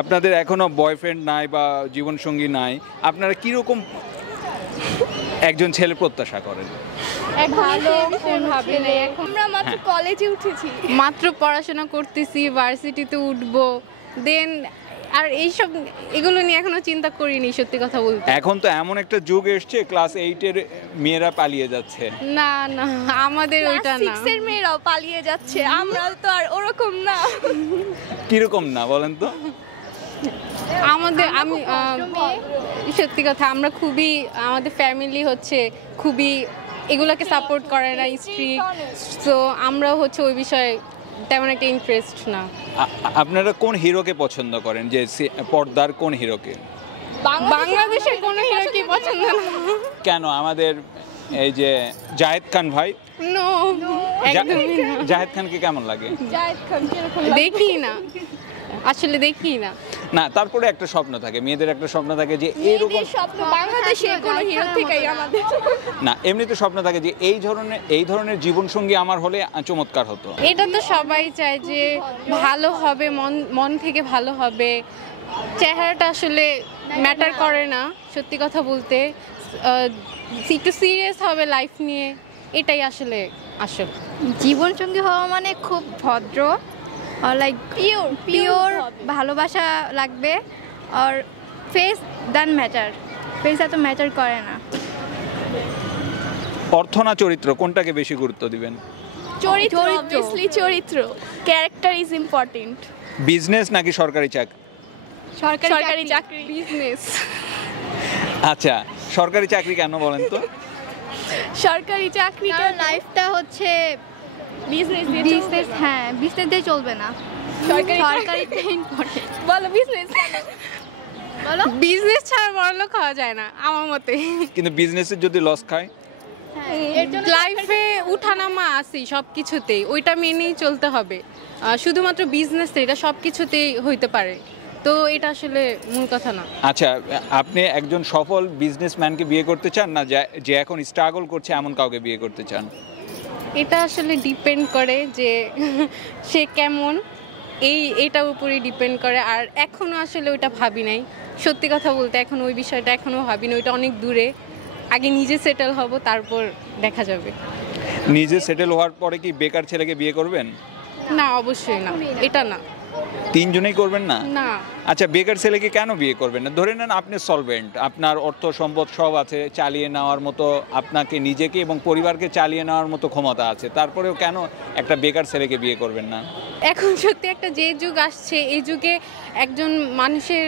আপনাদের এখনো বয়ফ্রেন্ড নাই বা জীবনসঙ্গী নাই, আপনারা কিরকম একজন ছেলে প্রত্যাশা করেন? ভালো ভাবে না, এখন আমরা মাত্র কলেজে উঠেছি, মাত্র পড়াশোনা করতেছি, ভার্সিটিতে উঠবো, দেন আর এইসব এগুলো নিয়ে এখনো চিন্তা করিনি সত্যি কথা বলতে। এখন তো এমন একটা যুগ এসছে ক্লাস 8-এর মেয়েরা পালিয়ে যাচ্ছে। না না, আমাদের ওইটা না। 6 এর মেয়েরাও পালিয়ে যাচ্ছে, আমরা তো আর ওরকম না। কিরকম না বলেন তো? আমাদের আমি সত্যি কথা, আমরা খুবই, আমাদের ফ্যামিলি হচ্ছে খুবই এগুলোকে সাপোর্ট করে না, স্ট্রিক্ট, সো আমরা হচ্ছে ওই বিষয়ে তেমন একটা ইন্টারেস্ট না। আপনারা কোন হিরোকে পছন্দ করেন, যে পর্দার কোন হিরোকে? বাংলাদেশের কোনো হিরো কি পছন্দ না? কেন আমাদের এই যে জাহেদ খান ভাই? নো, একদমই না। জাহেদ খানকে কেমন লাগে? জায়েদ খান কিরকম? দেখি না, আসলে দেখি না। না, তারপরে একটা স্বপ্ন থাকে, মেয়েদের একটা স্বপ্ন থাকে যে এরকম, মেয়েদের স্বপ্ন বাংলাদেশের কোনো হিরো থেকেই আমাদের। না এমনিতে স্বপ্ন থাকে যে এই ধরনের জীবনসঙ্গী আমার হলে চমৎকার হতো। এটা তো সবাই চায় যে ভালো হবে, মন থেকে ভালো হবে, চেহারাটা আসলে ম্যাটার করে না সত্যি কথা বলতে। একটু সিরিয়াস হবে লাইফ নিয়ে, এটাই আসলে আসল জীবনসঙ্গী হওয়া মানে খুব ভদ্র, লাইক পিওর ভালোবাসা লাগবে। আর ফেস ডান ম্যাটার, ফেস এত ম্যাটার করে না। অর্থ না চরিত্র, কোনটাকে বেশি গুরুত্ব দিবেন? চরিত্র, অবভিয়াসলি চরিত্র, ক্যারেক্টার ইজ ইম্পর্টেন্ট। বিজনেস নাকি সরকারি চাকরি? সরকারি চাকরি। বিজনেস। আচ্ছা, সরকারি চাকরি কেন বলেন তো? সরকারি চাকরি কারণ লাইফটা হচ্ছে বিজনেস বিজনেস, হ্যাঁ বিজনেস দিয়ে চলবে না, সরকারিটা ইম্পর্টেন্ট। বলো বিজনেস বলো। বিজনেস ছাড়া বড়লোক খাওয়া যায় না আমার মতে। কিন্তু বিজনেসের যদি লস খায়? লাইফে উঠানামা আছে সব কিছুতেই, ওইটা মেনেই চলতে হবে। শুধুমাত্র বিজনেস, এটা সব কিছুতেই হইতে পারে, তো এটা আসলে মূল কথা না। আচ্ছা, আপনি একজন সফল বিজনেসম্যানকে বিয়ে করতে চান, না যে এখন স্ট্রাগল করছে এমন কাউকে বিয়ে করতে চান? এটা আসলে ডিপেন্ড করে যে সে কেমন, এইটার উপরেই ডিপেন্ড করে। আর এখনও আসলে ওইটা ভাবি নাই সত্যি কথা বলতে, এখন ওই বিষয়টা এখনও ভাবি না, ওইটা অনেক দূরে। আগে নিজে সেটেল হব, তারপর দেখা যাবে। নিজে সেটেল হওয়ার পরে কি বেকার ছেলেকে বিয়ে করবেন? না, অবশ্যই না, এটা না। তিনজনেই করবেন না? না। আচ্ছা, বেকার ছেলেকে কেন বিয়ে করবেন না? ধরে নেন আপনি সলভেন্ট, আপনার অর্থ সম্পদ সব আছে, চালিয়ে নেওয়ার মতো, আপনাকে নিজেকে এবং পরিবারকে চালিয়ে নেওয়ার মতো ক্ষমতা আছে, তারপরেও কেন একটা বেকার ছেলেকে বিয়ে করবেন না? এখন সত্যি একটা যে যুগ আসছে, এই যুগে একজন মানুষের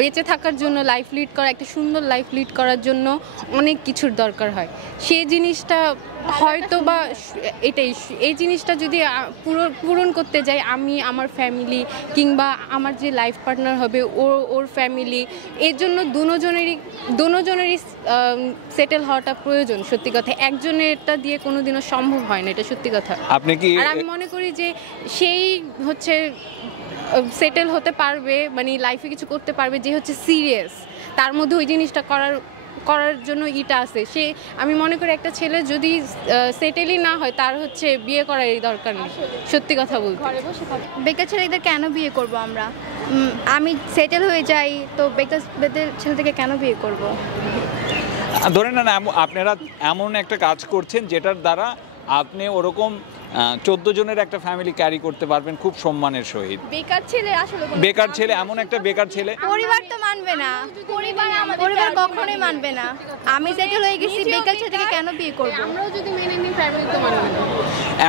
বেঁচে থাকার জন্য, লাইফ লিড করা, একটা সুন্দর লাইফ লিড করার জন্য অনেক কিছুর দরকার হয়। সেই জিনিসটা হয়তো বা এটাই, এই জিনিসটা যদি পূরণ করতে যাই আমি, আমার ফ্যামিলি কিংবা আমার যে লাইফ পার্টনার হবে ওর ফ্যামিলি, এর জন্য দুজনেরই সেটেল হওয়াটা প্রয়োজন সত্যি কথা। একজনেরটা দিয়ে কোনোদিনও সম্ভব হয় না, এটা সত্যি কথা। আপনি কি? আর আমি মনে করি যে সেই হচ্ছে সেটেল হতে পারবে, মানে লাইফে কিছু করতে পারবে যে হচ্ছে সিরিয়াস, তার মধ্যে ওই জিনিসটা করার জন্য ইটা আছে। সে, আমি মনে করি একটা ছেলে যদি সেটেলই না হয়, তার হচ্ছে বিয়ে করার দরকার নেই সত্যি কথা বলতে। বেকার ছেলেদের কেন বিয়ে করব আমরা? আমি সেটেল হয়ে যাই, তো বেকার ছেলেদেরকে কেন বিয়ে করব? ধরে নেন আপনারা এমন একটা কাজ করছেন যেটার দ্বারা আপনি ওরকম 14 জনের একটা ফ্যামিলি ক্যারি করতে পারবেন খুব সম্মানের সহিত। বেকার ছেলে আসলে বেকার ছেলে, এমন একটা বেকার ছেলে পরিবার তো মানবে না, পরিবার কখনোই মানবে না। আমি সেটেল হয়ে গেছি, বেকার ছেলেকে কেন বিয়ে করব? আমরাও যদি মেনে নিই, ফ্যামিলি তো মানবে না।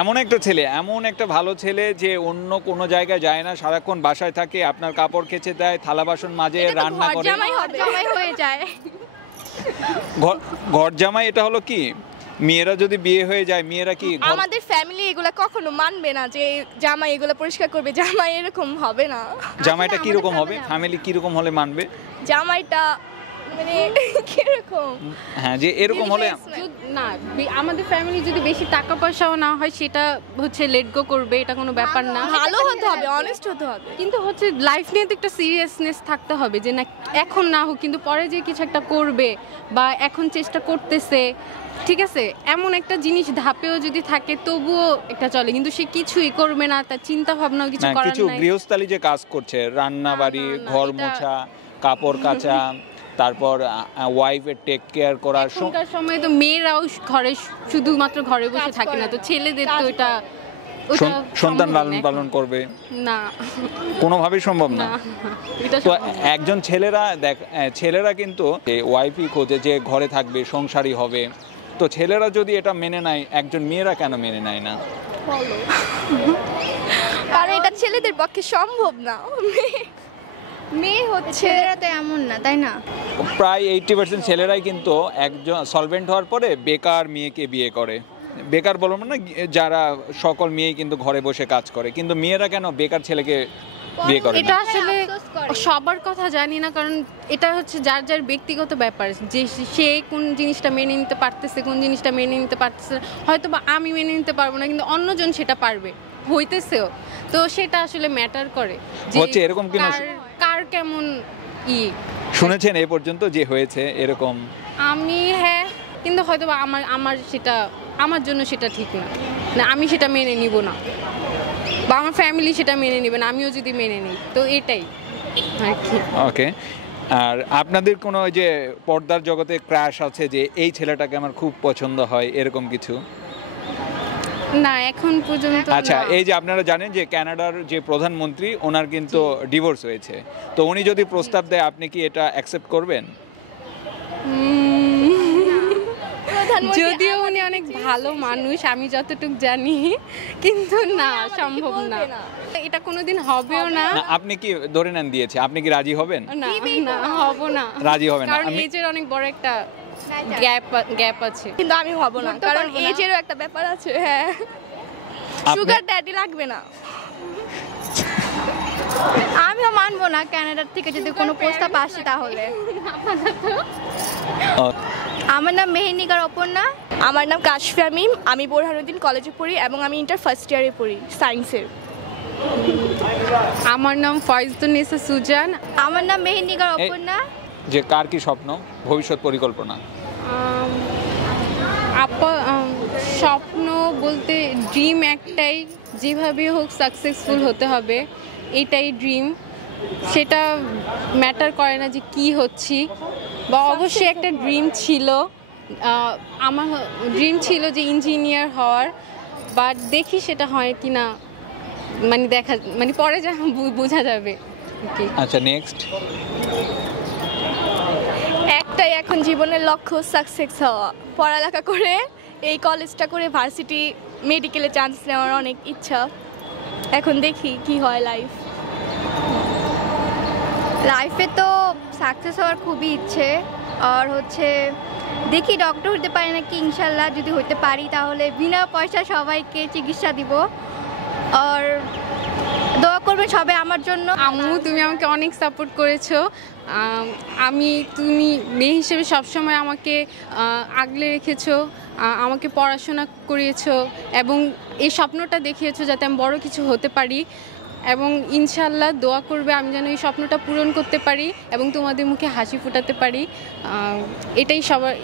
এমন একটা ছেলে, এমন একটা ভালো ছেলে যে অন্য কোনো জায়গায় যায় না, সারাক্ষণ বাসায় থাকে, আপনার কাপড় কেচে দেয়, থালা বাসন মাজে, রান্না করে, জামাই হয়ে যায়। ঘর জামাই। এটা হলো কি, মেয়েরা যদি বিয়ে হয়ে যায়, মেয়েরা কি, আমাদের ফ্যামিলি এগুলা কখনো মানবে না যে জামাই এগুলা পরিষ্কার করবে, জামাই এরকম হবে না। জামাইটা কিরকম হবে, ফ্যামিলি কিরকম হলে মানবে? জামাইটা মানে কিরকম হ্যাঁ, যে এরকম হলে না আমাদের ফ্যামিলি যদি বেশি টাকা পয়সাও না হয় সেটা হচ্ছে লেট গো করবে, এটা কোনো ব্যাপার না। ভালো হতে হবে, অনেস্ট হতে হবে, কিন্তু হচ্ছে লাইফ নিয়ে তো একটা সিরিয়াসনেস থাকতে হবে যে না এখন না হোক কিন্তু পরে যে কিছু একটা করবে বা এখন চেষ্টা করতেছে, ঠিক আছে, এমন একটা জিনিস ধাপেও যদি থাকে তবুও একটা চলে, কিন্তু সে কিছুই করবে না, তার চিন্তা ভাবনাও কিছু না, করার কিছু নাই। গৃহস্থালী যে কাজ করছে, রান্না বাড়ি, না, ঘর এটা- মোছা, কাপড় কাচা, তারপর ওয়াইফের টেক কেয়ার করার এখনকার সময় তো মেয়েরাও ঘরে শুধুমাত্র ঘরে বসে কাজ থাকে না, করে, তো ছেলেদের কাজ তো এটা সন্তান সম্ভব লালন না পালন এখন। করবে, না কোনোভাবেই সম্ভব না। না, এটা তো সম্ভব না। একজন ছেলেরা কিন্তু ওয়াইফই খোঁজে যে ঘরে থাকবে, সংসারী হবে। তো ছেলেরা যদি এটা মেনে নেয়, একজন মেয়েরা কেন মেনে নেয় না? কারণ এটা ছেলেদের পক্ষে সম্ভব না। মেয়ে হচ্ছে ছেলেরা তো এমন না, তাই না? প্রায় 80% ছেলেরাই কিন্তু একজন সলভেন্ট হওয়ার পরে বেকার মেয়েকে বিয়ে করে। বেকার বলবো না, যারা সকল মেয়েই কিন্তু ঘরে বসে কাজ করে, কিন্তু মেয়েরা কেন বেকার ছেলেকে বিয়ে করে এটা না? আসলে আফসোস করে। সবার কথা জানি না, কারণ এটা হচ্ছে যার যার ব্যক্তিগত ব্যাপার, যে সে কোন জিনিসটা মেনে নিতে পারতেছে, কোন জিনিসটা মেনে নিতে পারতেছে না। হয়তো বা আমি মেনে নিতে পারবো না, কিন্তু অন্যজন সেটা পারবে, হইতেছেও। তো সেটা আসলে ম্যাটার করে যে হচ্ছে এরকম কিনা কার কেমন শুনেছেন এ পর্যন্ত যে হয়েছে এরকম? আমি হ্যাঁ, কিন্তু হয়তো বা আমার সেটা আমার জন্য সেটা ঠিক না, না আমি সেটা মেনে নিব না, বা আমার ফ্যামিলি সেটা মেনে নেবে না, আমিও যদি মেনে নিই, তো এটাই আর কি। ওকে। আর আপনাদের কোনো ওই যে পর্দার জগতে ক্রাশ আছে যে এই ছেলেটাকে আমার খুব পছন্দ হয়, এরকম কিছু? না এখন পর্যন্ত আচ্ছা, না। এই যে আপনারা জানেন যে কানাডার যে প্রধানমন্ত্রী, ওনার কিন্তু ডিভোর্স হয়েছে, তো উনি যদি প্রস্তাব দেয় আপনি কি এটা অ্যাকসেপ্ট করবেন? যদিও উনি অনেক ভালো মানুষ আমি যতটুকু জানি, কিন্তু না সম্ভব না, এটা কোনোদিন হবেও না। না, আপনি কি ধরে নেন দিয়েছে, আপনি কি রাজি হবেন? না না হব না, রাজি হবেন না? কারণ আমি এজের অনেক বড় একটা গ্যাপ আছে। কিন্তু আমি হব না, করতে কারণ পারবো না। এজেরও একটা ব্যাপার আছে। হ্যাঁ, আপনি- সুগার ড্যাডি লাগবে না। আমিও মানবো না কানাডার থেকে যদি কোনো প্রস্তাব আসে তাহলে। ও, আমার নাম মেহেনিকার অপর্ণা। আমার নাম কাশফিয়া মিম, আমি বোরহানুদ্দিন কলেজে পড়ি এবং আমি ইন্টার ফার্স্ট ইয়ারে পড়ি সায়েন্সের। আমার নাম ফয়জুন্নেসা সুজান। আমার নাম মেহেনিকার অপর্ণা। যে কার কি স্বপ্ন, ভবিষ্যৎ পরিকল্পনা? স্বপ্ন বলতে ড্রিম একটাই, যেভাবে হোক সাকসেসফুল হতে হবে, এটাই ড্রিম। সেটা ম্যাটার করে না যে কি হচ্ছি, বা অবশ্যই একটা ড্রিম ছিল, আমার ড্রিম ছিল যে ইঞ্জিনিয়ার হওয়ার, বাট দেখি সেটা হয় কি না, মানে পরে যা বোঝা যাবে কি। আচ্ছা, নেক্সট। একটাই এখন জীবনের লক্ষ্য সাকসেস হওয়া, পড়ালেখা করে এই কলেজটা করে ভার্সিটি মেডিকেলে চান্স নেওয়ার অনেক ইচ্ছা। এখন দেখি কি হয় লাইফ। লাইফে তো সাকসেস হওয়ার খুবই ইচ্ছে, আর হচ্ছে দেখি ডক্টর হতে পারি নাকি, ইনশাল্লাহ যদি হতে পারি তাহলে বিনা পয়সা সবাইকে চিকিৎসা দিব। আর দোয়া করবেন সবাই আমার জন্য। আম্মু তুমি আমাকে অনেক সাপোর্ট করেছো, তুমি মেয়ে হিসেবে সবসময় আমাকে আগলে রেখেছো, আমাকে পড়াশোনা করিয়েছো এবং এই স্বপ্নটা দেখিয়েছো যাতে আমি বড় কিছু হতে পারি, এবং ইনশাল্লাহ দোয়া করবে আমি যেন এই স্বপ্নটা পূরণ করতে পারি এবং তোমাদের মুখে হাসি ফোটাতে পারি।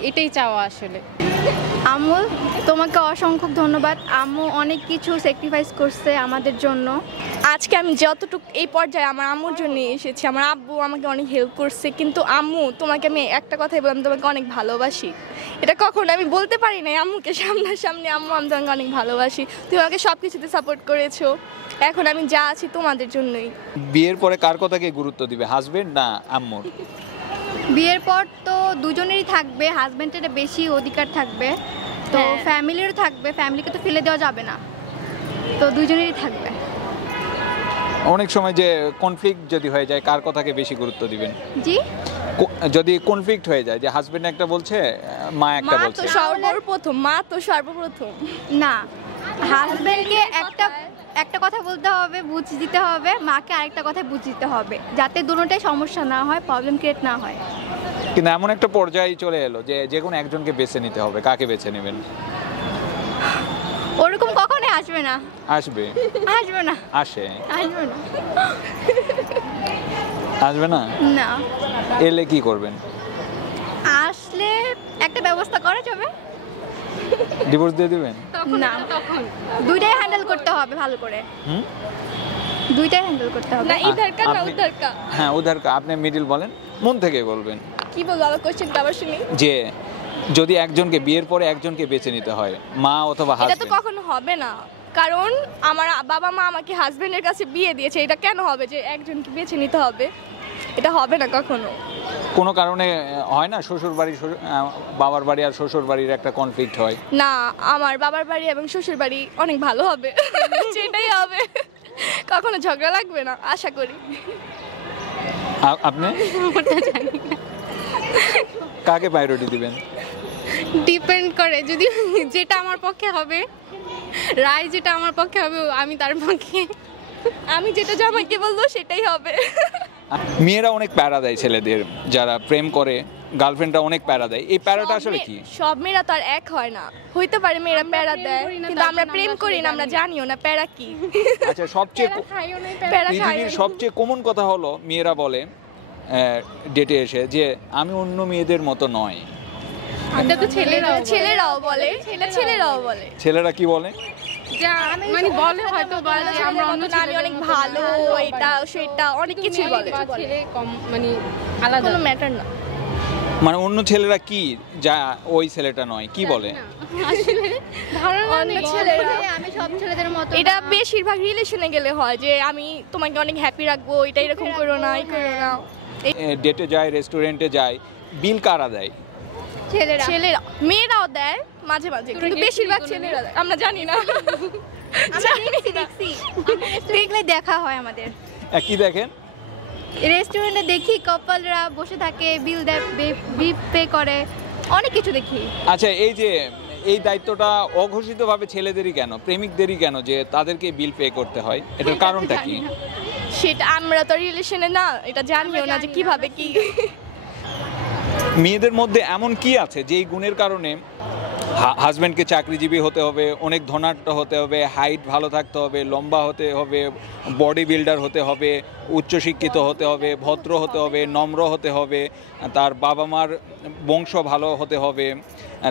এটাই চাওয়া আসলে। আম্মু তোমাকে অসংখ্য ধন্যবাদ। আম্মু অনেক কিছু স্যাক্রিফাইস করছে আমাদের জন্য। আজকে আমি যতটুকু এই পর্যায়ে আমার আম্মুর জন্য এসেছি। আমার আব্বু আমাকে অনেক হেল্প করছে, কিন্তু আম্মু তোমাকে আমি একটা কথাই বললাম, তোমাকে অনেক ভালোবাসি। এটা কখনো আমি বলতে পারি না আম্মুকে সামনাসামনি। আম্মু আমি তোমাকে অনেক ভালোবাসি, তুমি আমাকে সব কিছুতে সাপোর্ট করেছো, এখন আমি যা আছি তোমাদের জন্যই। বিয়ের পরে কার কথাকে গুরুত্ব দিবে, হাজবেন্ড না আম্মুর? বিয়ের পর তো দুজনেরই থাকবে, হাজব্যান্ডের বেশি অধিকার থাকবে, তো হ্যাঁ। ফ্যামিলিরও থাকবে, ফ্যামিলিকে তো ফেলে দেওয়া যাবে না, তো দুজনেরই থাকবে। অনেক সময় যে কনফ্লিক্ট যদি হয়ে যায়, কার কথাকে বেশি গুরুত্ব দিবেন? জি, যদি কনফ্লিক্ট হয়ে যায় যে হাজবেন্ড একটা বলছে, মা একটা মা বলছে, তো সর্বপ্রথম। না, হাজব্যান্ডকে একটা কথা বলতে হবে, বুঝ দিতে হবে, মাকে আরেকটা কথা বুঝ দিতে হবে, যাতে দুটোটাই সমস্যা না হয়, প্রবলেম ক্রিয়েট না হয়। কিন্তু এমন একটা পর্যায়ে চলে এলো যে যে কোনো একজনকে বেছে নিতে হবে, কাকে বেছে নেবেন? ওরকম কখনোই আসবে না, আসবে? আসবে না, আসে? আসবে না, আসবে না? না। এলে কি করবেন? আসলে একটা ব্যবস্থা করা যাবে। ডিভোর্স দিয়ে দিবেন? না, তখন দুইটাই হ্যান্ডেল করতে হবে ভালো করে, হুম? দুইটাই হ্যান্ডেল করতে হবে। না ইধার কা না আপনি- উধার কা। হ্যাঁ, উধার আপনি মিডিল বলেন, মন থেকে বলবেন কি বলবো আবার কোশ্চেনটা আবার শুনি। যে যদি একজনকে বিয়ের পরে একজনকে বেছে নিতে হয়, মা অথবা এটা তো হাজবেন্ড, কখনো হবে না, কারণ আমার বাবা মা আমাকে হাজবেন্ডের কাছে বিয়ে দিয়েছে, এটা কেন হবে যে একজনকে বেছে নিতে হবে? এটা হবে না কখনো। কোনো কারণে হয় না শ্বশুর বাড়ি বাবার বাড়ি আর শ্বশুর বাড়ির একটা কনফ্লিক্ট হয়? না, আমার বাবার বাড়ি এবং শ্বশুর বাড়ি অনেক ভালো হবে, সেটাই হবে, কখনো ঝগড়া লাগবে না আশা করি। আপনি কাকে প্রায়োরিটি দিবেন? ডিপেন্ড করে, যদি যেটা আমার পক্ষে হবে, রায় যেটা আমার পক্ষে হবে আমি তার পক্ষে। আমি যেটা জামাইকে বলবো সেটাই হবে। মেয়েরা অনেক প্যারা দেয় ছেলেদের, যারা প্রেম করে গার্লফ্রেন্ডরা অনেক প্যারা দেয়, এই প্যারাটা আসলে কি? সব মেয়েরা তো আর এক হয় না, হইতে পারে মেয়েরা প্যারা দেয়, করি না, কিন্তু আমরা তার প্রেম জন্য করি না, আমরা আমরা জানিও না প্যারা কি। আচ্ছা, সবচেয়ে খাইও নাই প্যারা খাই পৃথিবীর সবচেয়ে কমন কথা হলো মেয়েরা বলে ডেটে এসে যে আমি অন্য মেয়েদের মতো নয়। এটা তো ছেলেরাও ছেলেরাও বলে, ছেলেরাও বলে ছেলেরা কি বলে? যা মানে বলে হয়তো বলে যে আমরা অন্য আমি অনেক ভালো, এটা সেটা অনেক কিছু বলে, ছেলে কম মানে আলাদা কোনো ম্যাটার না। মানে অন্য ছেলেরা কি যা ওই ছেলেটা নয়, কি বলে? আসলে ধারণা অন্য নেই। ছেলেরা আমি সব ছেলেদের মতো এটা না। বেশিরভাগ রিলেশনে গেলে হয় যে আমি তোমাকে অনেক হ্যাপি রাখবো, এটা এরকম করো না, এই করো না। ডেটে যায়, রেস্টুরেন্টে যায়, বিল কারা দেয়? ছেলেরা ছেলেরা, মেয়েরাও দেয় মাঝে মাঝে, কিন্তু গেছিলি বেশিরভাগ কোনোদিন? ছেলেরা দেয়, আমরা জানি না। দেখছি দেখলে দেখা হয় আমাদের কি দেখেন? রেস্টুরেন্টে দেখি কাপলরা বসে থাকে, বিল দেয়, বিল পে করে, অনেক কিছু দেখি। আচ্ছা, এই যে এই দায়িত্বটা অঘোষিতভাবে ছেলেদেরই কেন, প্রেমিকদেরই কেন যে তাদেরকে বিল পে করতে হয়, এটার কারণটা কি? সেটা আমরা তো রিলেশনে না, এটা জানিও না যে কিভাবে কি। মেয়েদের মধ্যে এমন কি আছে যে এই গুণের কারণে হাজব্যান্ডকে চাকরিজীবী হতে হবে, অনেক ধনাঢ্য হতে হবে, হাইট ভালো থাকতে হবে, লম্বা হতে হবে, বডি বিল্ডার হতে হবে, উচ্চশিক্ষিত হতে হবে, ভদ্র হতে হবে, নম্র হতে হবে, তার বাবা মার বংশ ভালো হতে হবে,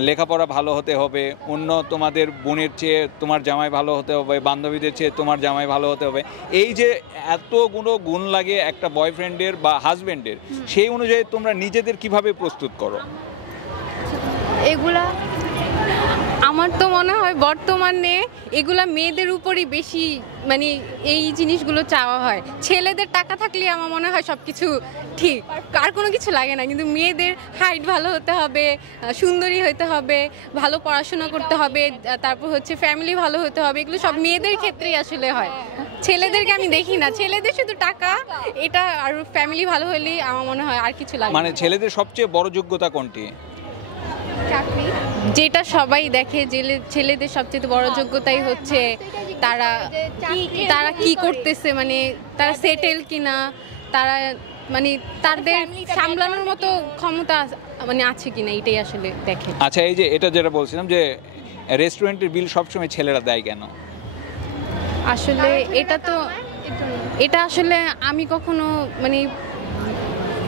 লেখাপড়া ভালো হতে হবে, অন্য তোমাদের বোনের চেয়ে তোমার জামাই ভালো হতে হবে, বান্ধবীদের চেয়ে তোমার জামাই ভালো হতে হবে, এই যে এতগুলো গুণ লাগে একটা বয়ফ্রেন্ডের বা হাজব্যান্ডের, সেই অনুযায়ী তোমরা নিজেদের কিভাবে প্রস্তুত করো? এগুলা আমার তো মনে হয় বর্তমানে এগুলা মেয়েদের উপরই বেশি মানে এই জিনিসগুলো চাওয়া হয়। ছেলেদের টাকা থাকলে আমার মনে হয় সব কিছু ঠিক, আর কোনো কিছু লাগে না, কিন্তু মেয়েদের হাইট ভালো হতে হবে, সুন্দরী হতে হবে, ভালো পড়াশোনা করতে হবে, তারপর হচ্ছে ফ্যামিলি ভালো হতে হবে, এগুলো সব মেয়েদের ক্ষেত্রেই আসলে হয়। ছেলেদেরকে আমি দেখি না, ছেলেদের শুধু টাকা এটা আর ফ্যামিলি ভালো হলেই আমার মনে হয়, আর কিছু লাগে না। মানে ছেলেদের সবচেয়ে বড় যোগ্যতা কোনটি? চাকরি, যেটা সবাই দেখে, ছেলেদের সবচেয়ে বড় যোগ্যতাই হচ্ছে তারা তারা কি করতেছে, মানে তারা সেটেল কিনা, তারা মানে তাদের সামলানোর মতো ক্ষমতা মানে আছে কিনা, এটাই আসলে দেখে। আচ্ছা, এই যে এটা যেটা বলছিলাম যে রেস্টুরেন্টের বিল সবসময় ছেলেরা দেয় কেন? আসলে এটা আসলে আমি কখনো মানে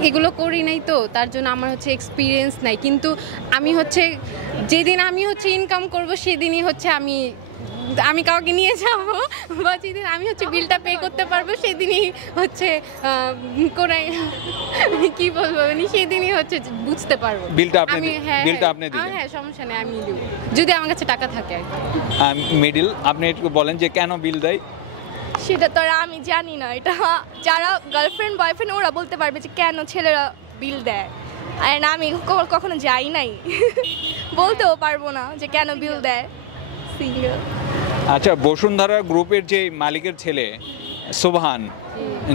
এগুলো করি নাই, তো তার জন্য আমার হচ্ছে এক্সপিরিয়েন্স নাই, কিন্তু আমি হচ্ছে যেদিন আমি হচ্ছে ইনকাম করব সেদিনই হচ্ছে আমি কাউকে নিয়ে যাব, বা যেদিন আমি হচ্ছে বিলটা পে করতে পারবো সেদিনই হচ্ছে কোনায় কি বলবো মানে সেদিনই হচ্ছে বুঝতে পারবো। বিলটা আপনি হ্যাঁ বিলটা আপনি দিবেন? হ্যাঁ, সমস্যা নেই, আমি দেব যদি আমার কাছে টাকা থাকে আর কি। মিডিল, আপনি একটু বলেন যে কেন বিল দেয়? সেটা তো আর আমি জানি না, এটা যারা গার্লফ্রেন্ড বয়ফ্রেন্ড ওরা বলতে পারবে যে কেন ছেলেরা বিল দেয়, আর না আমি কখনো যাই নাই, বলতেও পারবো না যে কেন বিল দেয়। সিঙ্গেল। আচ্ছা, বসুন্ধরা গ্রুপের যে মালিকের ছেলে সোবহান,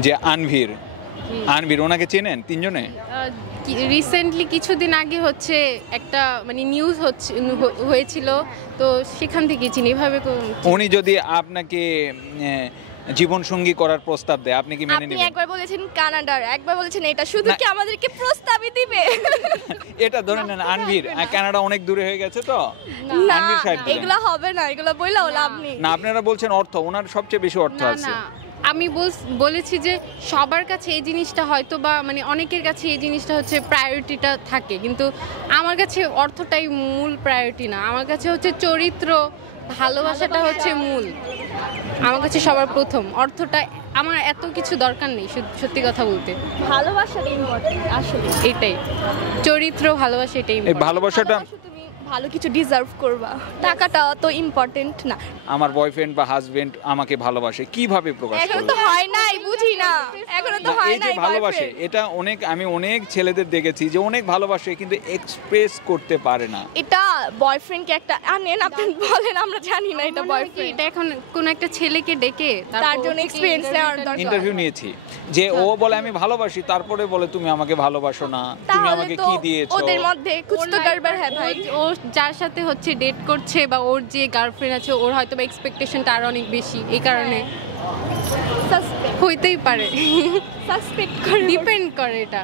যে আনভির, ওনাকে চেনেন তিনজনে? রিসেন্টলি কিছুদিন আগে হচ্ছে একটা মানে নিউজ হয়েছিল, তো সেখান থেকে চিনি এভাবে উনি যদি আপনাকে জীবন সঙ্গী করার প্রস্তাব দেয়, আপনি কি মেনে আপনি নেবেন? একবার বলেছেন কানাডার, একবার বলেছেন এটা, শুধু কি আমাদেরকে প্রস্তাবই দিবে? এটা ধরে নেন আনভির, কানাডা অনেক দূরে হয়ে গেছে তো, না, আনভির সাইড দিবেন। এগুলা হবে না, এগুলা বইলাও লাভ নেই। না আপনারা বলছেন অর্থ, ওনার সবচেয়ে বেশি অর্থ না আছে। না, আমি বলেছি যে সবার কাছে এই জিনিসটা হয়তো বা মানে অনেকের কাছে এই জিনিসটা হচ্ছে প্রায়োরিটিটা থাকে, কিন্তু আমার কাছে অর্থটাই মূল প্রায়োরিটি না। আমার কাছে হচ্ছে চরিত্র, ভালোবাসাটা হচ্ছে মূল। আমার কাছে সবার প্রথম, অর্থটা আমার এত কিছু দরকার নেই, সত্যি কথা বলতে। ভালোবাসাটা ইম্পর্টেন্ট আসলে। এটাই চরিত্র, ভালোবাসা, এটাই এই important। ভালোবাসাটা তুমি ভালো কিছু ডিজার্ভ করবা, টাকাটা অত ইম্পর্টেন্ট না। আমার বয়ফ্রেন্ড বা হাজবেন্ড আমাকে ভালোবাসে, কিভাবে প্রকাশ এখনো করবে? তো হয় নাই, বুঝি না, এখনো তো না, হয় এই যে নাই ভালোবাসে, boyfriend। এটা আমি অনেক ছেলেদের দেখেছি যে অনেক ভালোবাসে কিন্তু এক্সপ্রেস করতে পারে না। এটা বয়ফ্রেন্ডকে একটা আনেন, আপনি বলেন, আমরা জানি না এটা আমার মনে হয় কি, বয়ফ্রেন্ড। এটা এখন কোন একটা ছেলেকে ডেকে তার জন্য experience নেওয়ার দরকার। ইন্টারভিউ নিয়েছি যে ও বলে আমি ভালোবাসি, তারপরে বলে তুমি আমাকে ভালোবাসো না, তুমি তাহলে আমাকে তো কি দিয়েছো। ওদের মধ্যে কুছ তো গড়বড় হ্যাঁ ভাই। ও যার সাথে হচ্ছে ডেট করছে বা ওর যে গার্লফ্রেন্ড আছে, ওর হয়তো বা এক্সপেকটেশনটা আরো অনেক বেশি, এই কারণে সাসপেক্ট হইতেই পারে, সাসপেক্ট করে ডিপেন্ড করে এটা।